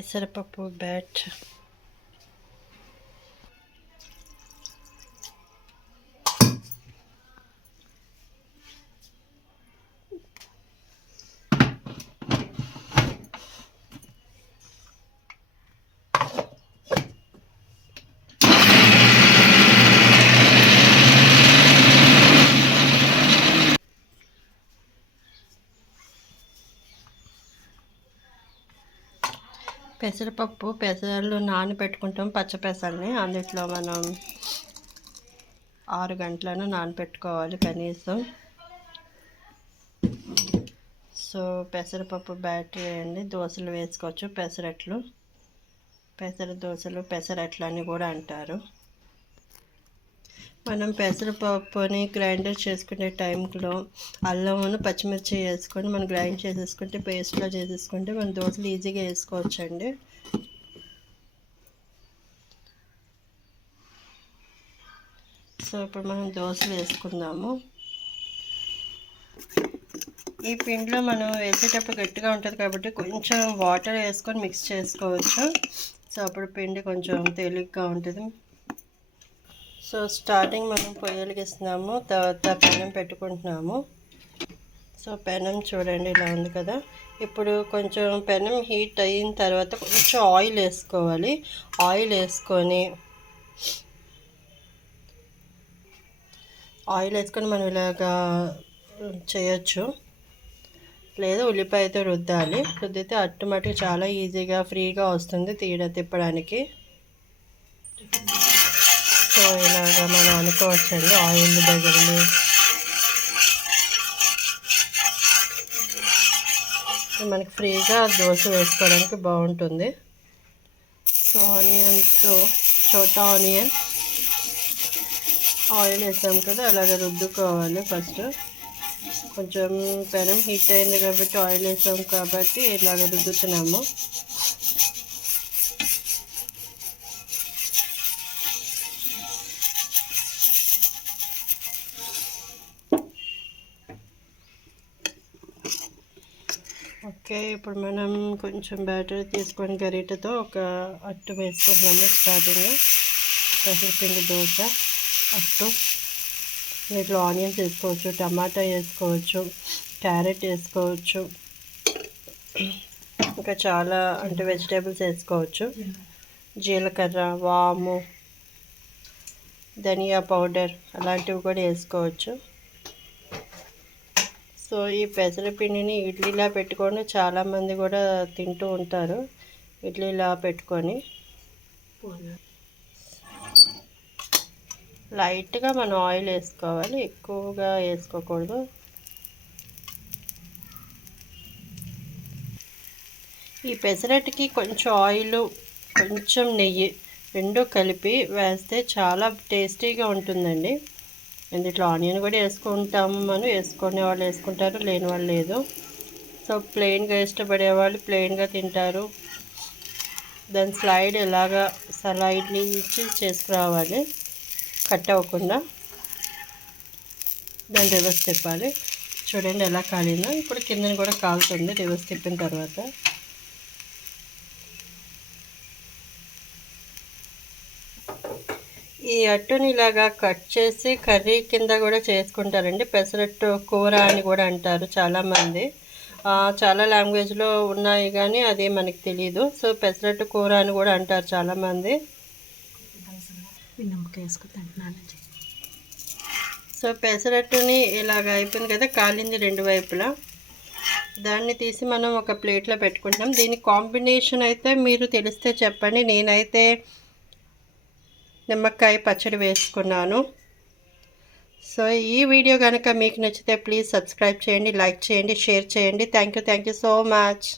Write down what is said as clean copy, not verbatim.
పెసరపప్పు బ్యాట్. పెసరపప్పు పెసలు నానబెట్టుకుంటాం, పచ్చ పెసల్ని. అందులో మనం 6 గంటలను నానబెట్టుకోవాలి కనీసం. సో పెసరపప్పు బ్యాటర్ వేయండి. దోశలు వేసుకోవచ్చు, పెసరట్లు, పెసర దోశలు, పెసరట్లు అని కూడా అంటారు. మనం పెసరపప్పుని గ్రైండర్ చేసుకునే టైంలో అల్లమును పచ్చిమిర్చి వేసుకొని మనం గ్రైండ్ చేసేసుకుంటే, పేస్ట్లో చేసేసుకుంటే మనం దోశలు ఈజీగా వేసుకోవచ్చండి. సో ఇప్పుడు మనం దోశలు వేసుకుందాము. ఈ పిండిలో మనం వేసేటప్పుడు గట్టిగా ఉంటుంది కాబట్టి కొంచెం వాటర్ వేసుకొని మిక్స్ చేసుకోవచ్చు. సో అప్పుడు పిండి కొంచెం తేలిగ్గా ఉంటుంది. సో స్టార్టింగ్ మనం పొయ్యి వెలిగిస్తున్నాము, తర్వాత పెనం పెట్టుకుంటున్నాము. సో పెనం చూడండి ఇలా ఉంది కదా. ఇప్పుడు కొంచెం పెనం హీట్ అయిన తర్వాత కొంచెం ఆయిల్ వేసుకోవాలి. ఆయిల్ వేసుకొని మనం ఇలాగా చేయొచ్చు. లేదా ఉల్లిపాయతో రుద్దితే ఆటోమేటిక్గా చాలా ఈజీగా ఫ్రీగా వస్తుంది తిప్పడానికి. సో ఇలాగా మనం అనుకోవచ్చండి. ఆయిల్ దగ్గరని మనకి ఫ్రీగా దోశ వేసుకోవడానికి బాగుంటుంది. సో ఆనియన్తో చోటా ఆనియన్ ఆయిల్ వేసాం కదా, అలాగే రుద్దుకోవాలి. ఫస్ట్ కొంచెం పెనం హీట్ అయింది కాబట్టి ఆయిల్ వేసాం కాబట్టి ఇలాగ రుద్దుతున్నాము. ఓకే, ఇప్పుడు మనం కొంచెం బ్యాటర్ తీసుకొని గరిటెతో ఒక అట్టు వేసుకుంటున్నాము. స్టార్టింగ్ పెసరపిండి దోశ అట్టు. వీటిలో ఆనియన్స్ వేసుకోవచ్చు, టమాటా వేసుకోవచ్చు, క్యారెట్ వేసుకోవచ్చు, ఇంకా చాలా అంటే వెజిటేబుల్స్ వేసుకోవచ్చు. జీలకర్ర, వాము, ధనియా పౌడర్ అలాంటివి కూడా వేసుకోవచ్చు. సో ఈ పెసరపిండిని ఇడ్లీలా పెట్టుకొని చాలామంది కూడా తింటూ ఉంటారు. ఇడ్లీలా పెట్టుకొని లైట్గా మనం ఆయిల్ వేసుకోవాలి, ఎక్కువగా వేసుకోకూడదు. ఈ పెసరట్టుకి కొంచెం ఆయిల్, కొంచెం నెయ్యి రెండు కలిపి వేస్తే చాలా టేస్టీగా ఉంటుందండి. ఇందులో ఆనియన్ కూడా వేసుకుంటాము, మనం వేసుకునే వాళ్ళు వేసుకుంటారు, లేని వాళ్ళు లేదు. సో ప్లెయిన్గా ఇష్టపడే వాళ్ళు ప్లెయిన్గా తింటారు. దాని స్లైడ్ ఎలాగా స్లైడ్ నుంచి చేసుకురావాలి, కట్ అవ్వకుండా. దాన్ని రివర్స్ తిప్పాలి. చూడండి ఎలా కాలిందో. ఇప్పుడు కిందని కూడా కాలుతుంది రివర్స్ తిప్పిన తర్వాత. ఈ అట్టుని ఇలాగా కట్ చేసి కర్రీ కింద కూడా చేసుకుంటారండి. పెసరట్టు కూర అని కూడా అంటారు చాలామంది. చాలా లాంగ్వేజ్లో ఉన్నాయి కానీ అది మనకి తెలియదు. సో పెసరట్టు కూర అని కూడా అంటారు చాలామంది. సో పెసరట్టుని ఇలాగ అయిపోయింది కదా, కాలింది రెండు వైపులా. దాన్ని తీసి మనం ఒక ప్లేట్లో పెట్టుకుంటాం. దీని కాంబినేషన్ అయితే మీరు తెలిస్తే చెప్పండి. నేనైతే నిమ్మకాయ పచ్చడి వేసుకున్నాను. సో ఈ వీడియో కనుక మీకు నచ్చితే ప్లీజ్ సబ్స్క్రైబ్ చేయండి, లైక్ చేయండి, షేర్ చేయండి. Thank you so much.